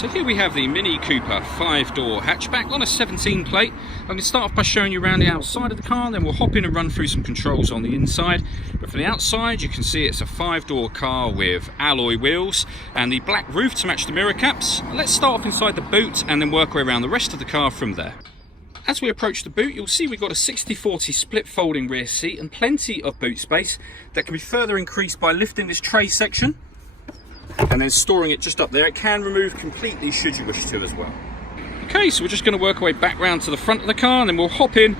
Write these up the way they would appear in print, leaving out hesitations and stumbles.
So here we have the Mini Cooper 5-door hatchback on a 17 plate. I'm going to start off by showing you around the outside of the car, then we'll hop in and run through some controls on the inside. But from the outside you can see it's a 5-door car with alloy wheels and the black roof to match the mirror caps. Let's start off inside the boot and then work our way around the rest of the car from there. As we approach the boot, you'll see we've got a 60/40 split folding rear seat and plenty of boot space that can be further increased by lifting this tray section and then storing it just up there. It can remove completely should you wish to as well. Okay, so we're just going to work our way back round to the front of the car and then we'll hop in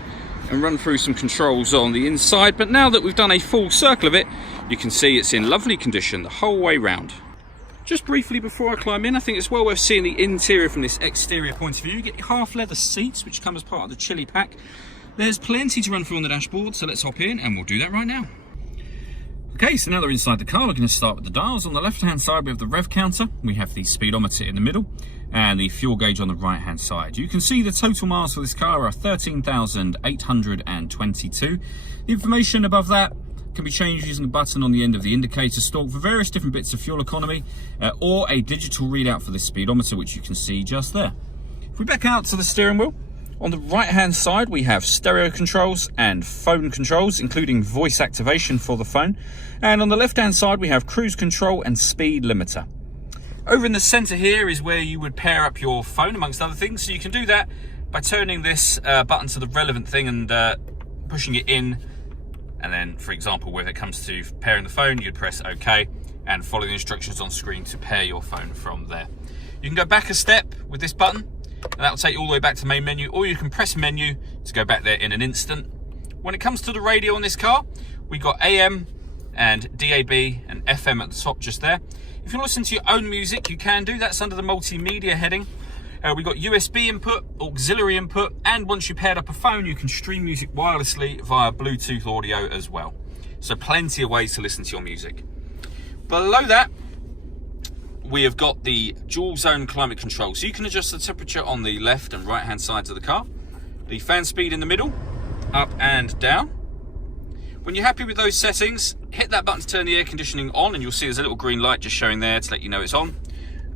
and run through some controls on the inside. But now that we've done a full circle of it, you can see it's in lovely condition the whole way round. Just briefly before I climb in, I think it's well worth seeing the interior from this exterior point of view. You get your half leather seats which come as part of the chili pack. There's plenty to run through on the dashboard, so let's hop in and we'll do that right now. Okay, so now that we're inside the car, we're going to start with the dials. On the left-hand side, we have the rev counter. We have the speedometer in the middle and the fuel gauge on the right-hand side. You can see the total miles for this car are 13,822. The information above that can be changed using a button on the end of the indicator stalk for various different bits of fuel economy or a digital readout for the speedometer, which you can see just there. If we back out to the steering wheel, on the right-hand side, we have stereo controls and phone controls, including voice activation for the phone. And on the left-hand side, we have cruise control and speed limiter. Over in the center here is where you would pair up your phone, amongst other things. So you can do that by turning this button to the relevant thing and pushing it in. And then, for example, when it comes to pairing the phone, you'd press OK and follow the instructions on screen to pair your phone from there. You can go back a step with this button, and that will take you all the way back to the main menu, or you can press menu to go back there in an instant. When it comes to the radio on this car, we got AM and DAB and FM at the top just there. If you want to listen to your own music, you can do. That's under the multimedia heading. We got USB input, auxiliary input, and once you paired up a phone, you can stream music wirelessly via Bluetooth audio as well. So plenty of ways to listen to your music. Below that, we have got the dual zone climate control. So you can adjust the temperature on the left and right hand sides of the car. The fan speed in the middle, up and down. When you're happy with those settings, hit that button to turn the air conditioning on and you'll see there's a little green light just showing there to let you know it's on.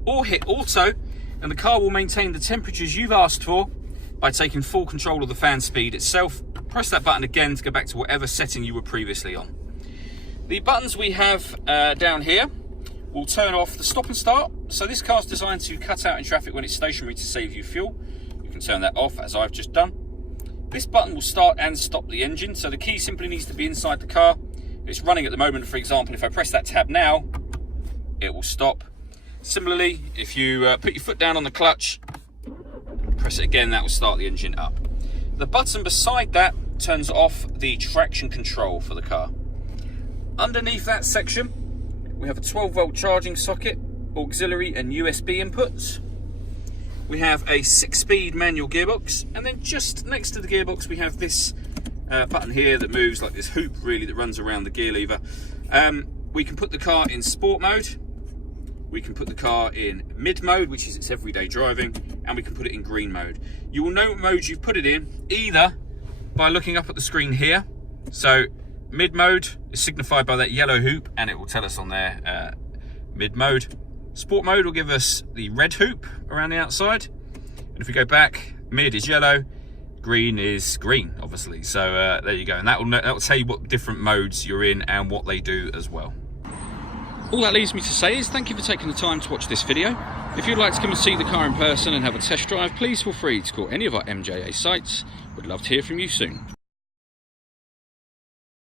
Or hit auto and the car will maintain the temperatures you've asked for by taking full control of the fan speed itself. Press that button again to go back to whatever setting you were previously on. The buttons we have down here will turn off the stop and start. So this car's designed to cut out in traffic when it's stationary to save you fuel. You can turn that off as I've just done. This button will start and stop the engine. So the key simply needs to be inside the car. It's running at the moment, for example. If I press that tab now, it will stop. Similarly, if you put your foot down on the clutch, press it again, that will start the engine up. The button beside that turns off the traction control for the car. Underneath that section, we have a 12-volt charging socket, auxiliary and USB inputs. We have a 6-speed manual gearbox, and then just next to the gearbox we have this button here that moves like this hoop really that runs around the gear lever. We can put the car in sport mode, we can put the car in mid mode, which is its everyday driving, and we can put it in green mode. You will know what mode you've put it in either by looking up at the screen here. So mid mode is signified by that yellow hoop and it will tell us on there mid mode. Sport mode will give us the red hoop around the outside, and if we go back, mid is yellow, green is green obviously. So there you go, and that will tell you what different modes you're in and what they do as well. All that leaves me to say is thank you for taking the time to watch this video. If you'd like to come and see the car in person and have a test drive, please feel free to call any of our MJA sites. We'd love to hear from you soon.